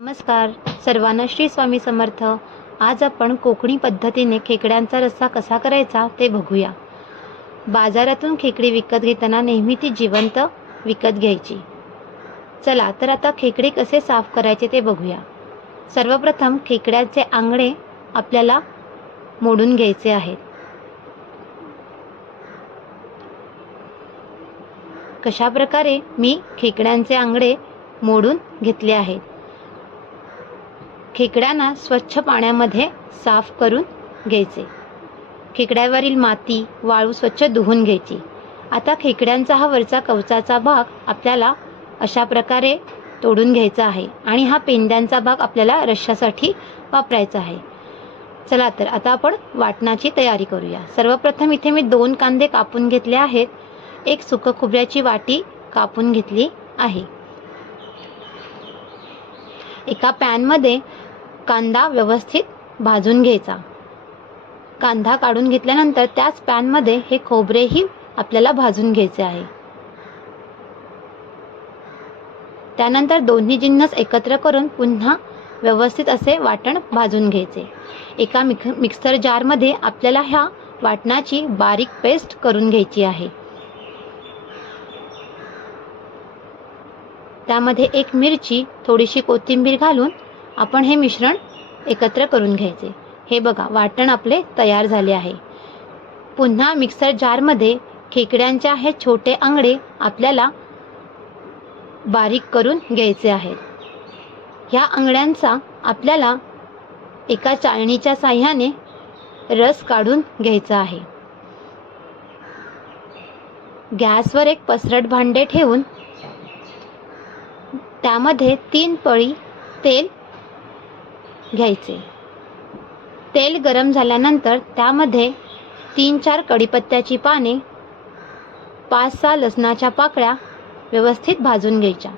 नमस्कार सर्वांना, श्री स्वामी समर्थ। आज आपण कोकणी पद्धतीने खेकड्यांचा रस्सा कसा करायचा ते बघूया। बाजारातून खेकडी विकत घेताना नेहमी ती जिवंत विकत घ्यायची। चला तर आता खेकडे कसे साफ करायचे ते बघूया। सर्वप्रथम खेकड्याचे आंगडे आपल्याला मोडून घ्यायचे आहेत। कशा प्रकारे मी खेकड्यांचे आंगडे मोडून घेतले आहेत। खेकड्यांना स्वच्छ पाण्यामध्ये साफ करून घ्यायचे। खेकड्यावरील माती, वाळू स्वच्छ धुवून घ्यायची। आता खेकड्यांचा हा वरचा कवचाचा भाग आपल्याला अशा प्रकारे तोडून घ्यायचा आहे आणि हा पेंद्यांचा भाग आपल्याला रश्श्यासाठी वापरायचा आहे। चला तर आता आपण वाटणाची तयारी करूया। सर्वप्रथम इथे मी 2 कांदे कापून घेतले आहेत। एक सुकं खोबऱ्याची वाटी कापून घेतली आहे। एका पॅनमध्ये कांदा व्यवस्थित भाजून घ्यायचा। कांदा काढून घेतल्यानंतर त्याच पॅनमध्ये हे खोबरेही आपल्याला भाजून घ्यायचे आहे। त्यानंतर दोन्ही जिन्नस एकत्र करून पुन्हा व्यवस्थित असे वाटण भाजून घ्यायचे। एका मिक्सर जारमध्ये आपल्याला ह्या वाटणाची बारीक पेस्ट करून घ्यायची आहे। त्यामध्ये एक मिरची, थोडीशी कोथिंबीर घालून आपण हे मिश्रण एकत्र करून घ्यायचे। हे बघा, वाटण आपले तयार झाले आहे। पुन्हा मिक्सर जारमध्ये खेकड्यांचे हे छोटे आंगडे आपल्याला बारीक करून घ्यायचे आहेत। ह्या आंगड्यांचा आपल्याला एका चाळणीच्या साहाय्याने रस काढून घ्यायचा आहे। गॅसवर एक पसरट भांडे ठेवून त्यामध्ये 3 पळी तेल घ्यायचे। तेल गरम झाल्यानंतर त्यामध्ये 3-4 कढीपत्त्याची पाने, 5-6 लसणाच्या पाकळ्या व्यवस्थित भाजून घ्यायच्या।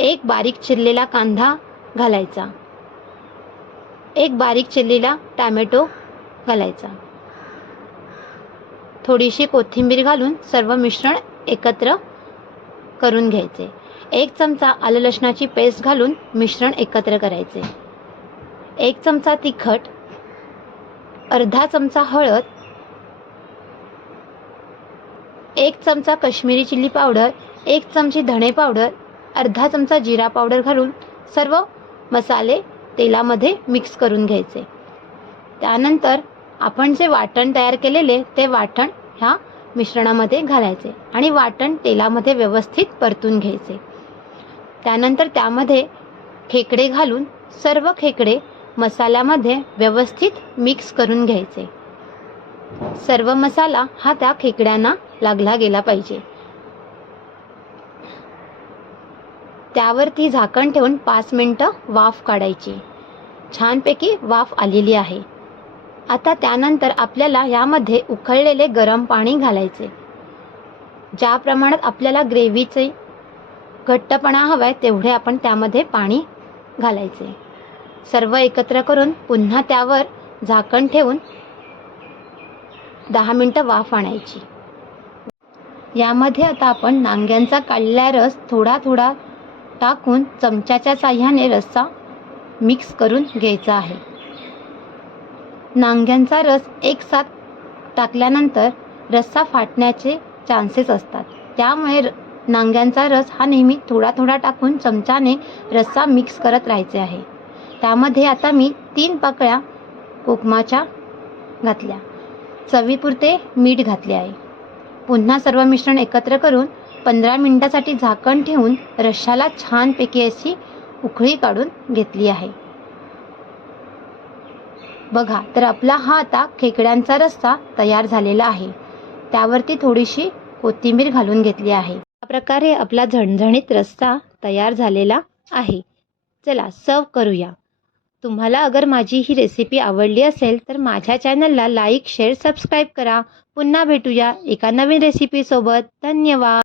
एक बारीक चिरलेला कांदा घालायचा। एक बारीक चिरलेला टोमॅटो घालायचा। थोडीशी कोथिंबीर घालून सर्व मिश्रण एकत्र करून घ्यायचे। 1 चमचा आलं लसणाची पेस्ट घालून मिश्रण एकत्र करायचे। 1 चमचा तिखट, अर्धा चमचा हळद, 1 चमचा काश्मीरी चिली पावडर, 1 चमची धणे पावडर, अर्धा चमचा जिरा पावडर घालून सर्व मसाले तेलामध्ये मिक्स करून घ्यायचे। त्यानंतर आपण जे वाटण तयार केलेले ते वाटण ह्या मिश्रणामध्ये घालायचे आणि वाटण तेलामध्ये व्यवस्थित परतून घ्यायचे। त्यानंतर त्यामध्ये खेकडे घालून सर्व खेकडे मसाल्यामध्ये व्यवस्थित मिक्स करून घ्यायचे। सर्व मसाला हा त्या खेकड्यांना लागला गेला पाहिजे। त्यावरती झाकण ठेवून 5 मिनिटं वाफ काढायची। छानपैकी वाफ आलेली आहे। आता त्यानंतर आपल्याला यामध्ये उकळलेले गरम पाणी घालायचे। ज्या प्रमाणात आपल्याला ग्रेव्हीचे घट्टपणा हवाय तेवढे आपण त्यामध्ये पाणी घालायचे। सर्व एकत्र करून पुन्हा त्यावर झाकण ठेवून 10 मिनिटं वाफ आणायची। यामध्ये आता आपण नांग्यांचा काढलेला रस थोडा थोडा टाकून चमच्याच्या साहाय्याने रस्सा मिक्स करून घ्यायचा आहे। नांग्यांचा रस एकसाथ टाकल्यानंतर रस्सा फाटण्याचे चान्सेस असतात। त्यामुळे नांग्यांचा रस हा नेहमी थोडा थोडा टाकून चमच्याने रस्सा मिक्स करत राहायचे आहे। त्यामध्ये आता मी 3 पाकळ्या कोकमाच्या घातल्या, चवीपुरते मीठ घातले आहे। पुन्हा सर्व मिश्रण एकत्र करून 15 मिनिटांसाठी झाकण ठेवून रश्श्याला छानपैकी अशी उकळी काढून घेतली आहे। बघा तर आपला हा आता खेकड्यांचा रस्सा तयार झालेला आहे। त्यावरती थोडीशी कोथिंबीर घालून घेतली आहे। अशा प्रकारे आपला झणझणीत रस्सा तयार झालेला आहे। चला सर्व करूया। तुम्हाला अगर माझी ही रेसिपी आवडली असेल तर माझ्या चॅनलला लाईक, शेअर, सबस्क्राईब करा। पुन्हा भेटूया एका नवीन रेसिपी सोबत। धन्यवाद।